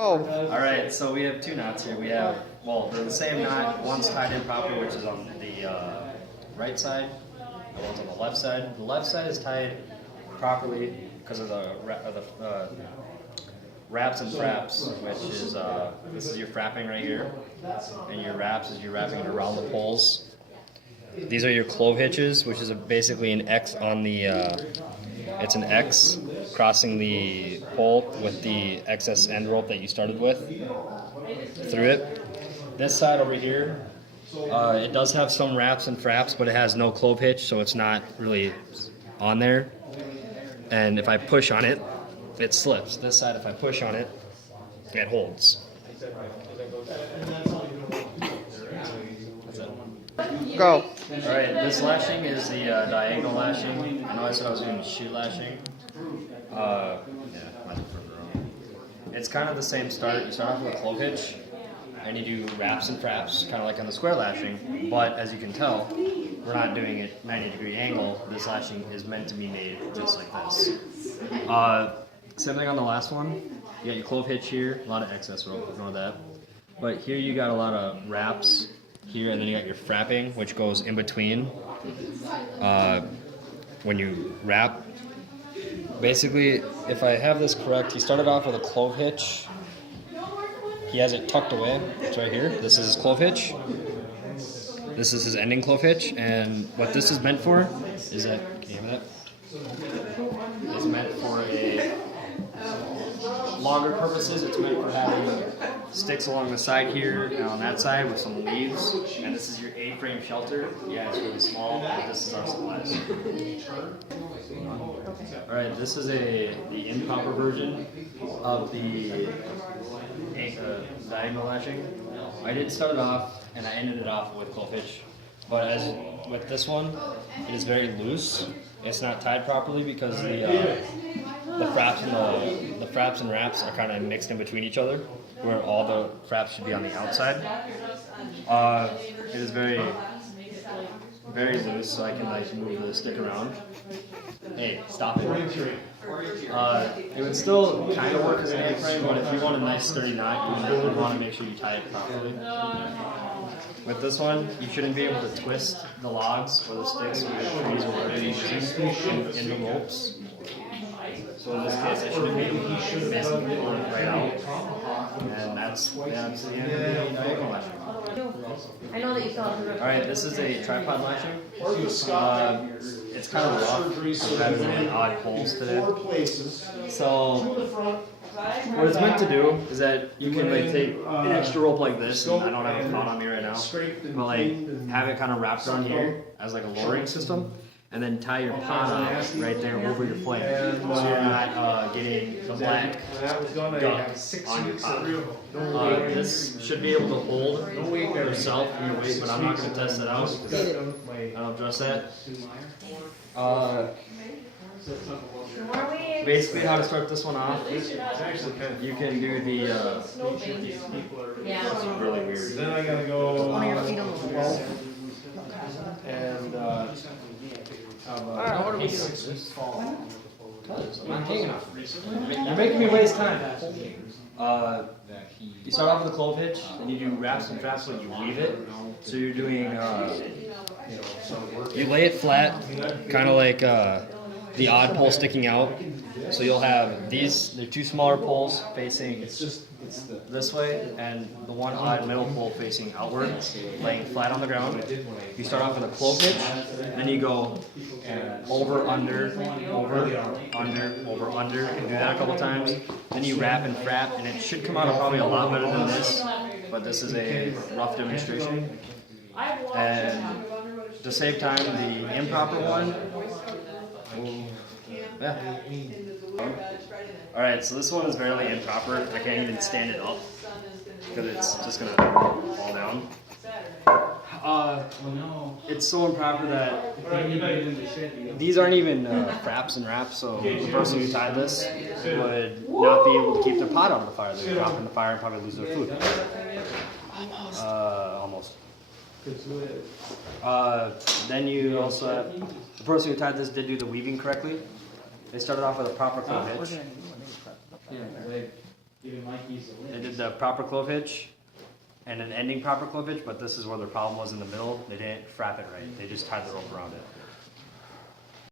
Oh. Alright, so we have two knots here. We have, well, they're the same knot. One's tied in proper, which is on the right side, and one's on the left side. The left side is tied properly because of the wraps and fraps, which is, this is your frapping right here, and your wraps is you're wrapping it around the poles. These are your clove hitches, which is basically an X on the, it's an X crossing the pole with the excess end rope that you started with through it. This side over here, it does have some wraps and fraps, but it has no clove hitch, so it's not really on there. And if I push on it, it slips. This side, if I push on it, it holds. Go. Alright, this lashing is the diagonal lashing. I know I said I was doing shoe lashing. It's kind of the same start. You start off with a clove hitch, and you do wraps and fraps, kind of like on the square lashing. But as you can tell, we're not doing it 90-degree angle. This lashing is meant to be made just like this. Same thing on the last one. You got your clove hitch here, a lot of excess rope, ignore that. But here you got a lot of wraps here, and then you got your frapping, which goes in between. When you wrap, basically, if I have this correct, he started off with a clove hitch. He has it tucked away. It's right here. This is his clove hitch. This is his ending clove hitch, and what this is meant for is that, can you hear that? It's meant for a longer purposes. It's meant for having sticks along the side here and on that side with some leaves. And this is your A-frame shelter. Yeah, it's really small, but this is our supplies. Alright, this is the improper version of the diagonal lashing. I did start it off and I ended it off with clove hitch. But as with this one, it is very loose. It's not tied properly because the fraps and wraps are kind of mixed in between each other, where all the fraps should be on the outside. It is very, very loose, so I can like move the stick around. Hey, stop it. It would still kind of work as an A-frame, but if you want a nice sturdy knot, you want to make sure you tie it properly. With this one, you shouldn't be able to twist the logs or the sticks or the trees or whatever you're using in the ropes. So in this case, I shouldn't be able to basically pull it right out. And that's the end of the diagonal lashing. I know that you saw it. Alright, this is a tripod lashing. It's kind of rough. I'm having really odd poles today. So what it's meant to do is that you can like take an extra rope like this, and I don't have a phone on me right now, but like have it kind of wrapped around here as like a lowering system, and then tie your pot on right there over your flame, so you're not getting the black gunk on your pot. This should be able to hold yourself in your weight, but I'm not going to test that out because I don't trust that. Basically, how to start this one off, you can do the, it's really weird. Then I gotta go, And, Alright, what do we do? I'm not hanging off. You're making me waste time. You start off with a clove hitch, then you do wraps and traps when you weave it. So you're doing, you lay it flat, kind of like the odd pole sticking out. So you'll have these, they're two smaller poles facing this way, and the one odd middle pole facing outward, laying flat on the ground. You start off with a clove hitch, then you go over, under, over, under, over, under, and do that a couple times. Then you wrap and frap, and it should come out probably a lot better than this, but this is a rough demonstration. And to save time, the improper one, yeah. Alright, so this one is very improper. I can't even stand it up because it's just gonna fall down. It's so improper that these aren't even fraps and wraps, so the person who tied this would not be able to keep their pot out of the fire. They would drop in the fire and probably lose their food. Almost. Then you also have, the person who tied this did do the weaving correctly. They started off with a proper clove hitch. They did the proper clove hitch and an ending proper clove hitch, but this is where their problem was in the middle. They didn't frap it right. They just tied the rope around it.